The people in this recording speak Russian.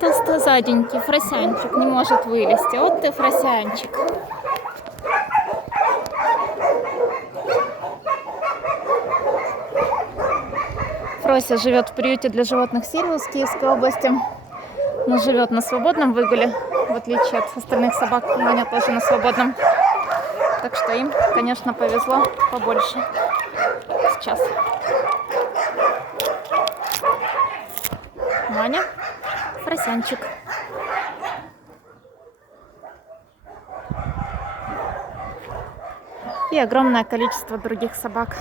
Толстозаденький фросянчик не может вылезти. Вот ты фросянчик. Фрося живет в приюте для животных Сириус в Киевской области. Но живет на свободном выгуле, в отличие от остальных собак. Маня тоже на свободном. Так что им, конечно, повезло побольше сейчас. Маня, фросянчик. И огромное количество других собак.